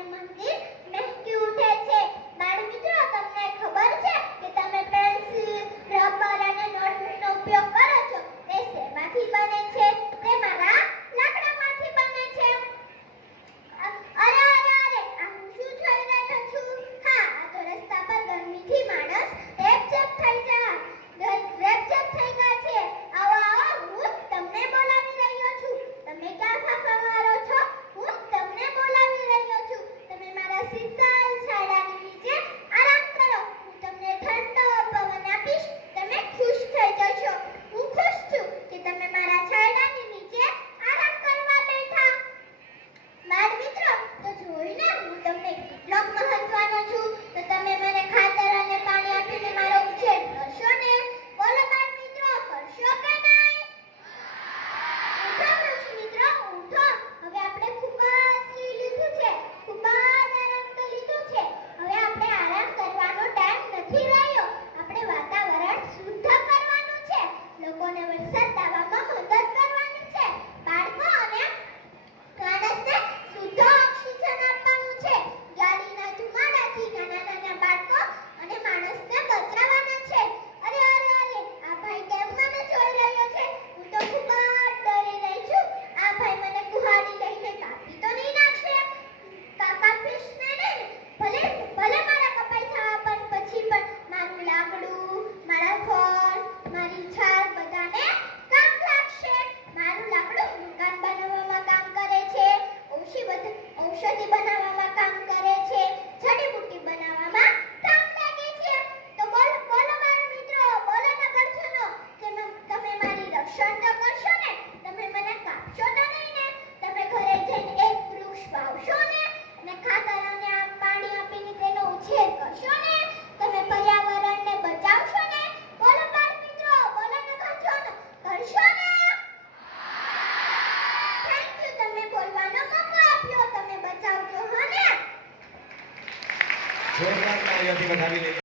અને મંદિર મહેકી ઉઠે છે. બાળ મિત્રો, તમને ખબર છે કે તમે પેન્સિલ, રબર અને નોટબુકનો ઉપયોગ કરો છો તે શેમાંથી બને છે? તે મારા લાકડામાંથી બને છે. અરે અરે અરે, આ હું શું થઈ રહ્યો છું? હા, આ તો રસ્તા પર ગરમીથી માણસ રેપઝેપ થઈ ગયા છે. આવો આવો, હું તમને બોલાવી રહ્યો છું. તમે ક્યાં ફાફા મારો છો? હું તમને બોલાવી રહ્યો છું. તમે મારા શીતળ છાયડાની નીચે આરામ કરો. હું તમને ઠંડો પવન આપીશ. તમે ખુશ થઈ જશો. હું ખુશ છું કે તમે મારા છાયડાની નીચે આરામ કરવા બેઠા. બાળ મિત્રો, તો જોઈને હું તમને કેટલો મહત્વનો છું. તો તમે મને ખાતર અને પાણી આપીને મારો ઉછેર કરશો ને? બોલો બાળ મિત્રો, કરશો કે નહીં? ઉઠો વૃક્ષ મિત્રો, ઉઠો. હવે આપણે ખૂબ જ સૂઈ લીધું છે, ખૂબ જ આરામ કરી લીધું છે. હવે આપણે આરામ કરવાનો ટાઈમ નથી રહ્યો. આપણે વાતાવરણ શુદ્ધ કરવાનું છે. લોકોને વરસાદ આવવામાં મદદ કરવાની છે. બાળકો અને માણસને શુદ્ધ ઓક્સિજન આપવાનું છે. ગાડીના ધુમાડાથી નાના નાના બાળકો અને માણસને બચાવવાના છે. અરે અરે અરે, આ ભાઈ કેમ મને જોઈ રહ્યો છે? હું તો ખૂબ જ ડરી રહી છું. આ ભાઈ મને કુહાડી લઈને કાપી તો નહીં નાખશે? કાપીશ ને નહીં? ભલે ભલે મારા કપાઈ જવા, પણ પછી પણ મારું લાકડું, મારા ફળ, મારી છાલ બધાને કામ લાગશે. મારું લાકડું મકાન બનાવવામાં કામ કરે છે, ઔષધિ બનાવવામાં કામ કરે છે, જડીબુટ્ટી બનાવવામાં કામ લાગે છે. તો બોલો બોલો મારા મિત્રો, બોલો ન કરશો નો કે તમે મારી રક્ષણ તો કરશો ને? તમે મને કાપશો તો નહીં ને? તમે ઘરે જઈને એક વૃક્ષ વાવશો ને? અને ખાતર અને પાણી આપીને તેનો ઉછેર કરશો ને? તમે પર્યાવરણને બચાવશો ને? બોલો બાળ મિત્રો, બોલો ન કરશો નો? કરશો ને? થેન્ક યુ, તમે બોલવાનો મોકો આપ્યો. તમે બચાવજો હો ને? જોરદાર તાળીઓથી વધાવી લઈએ.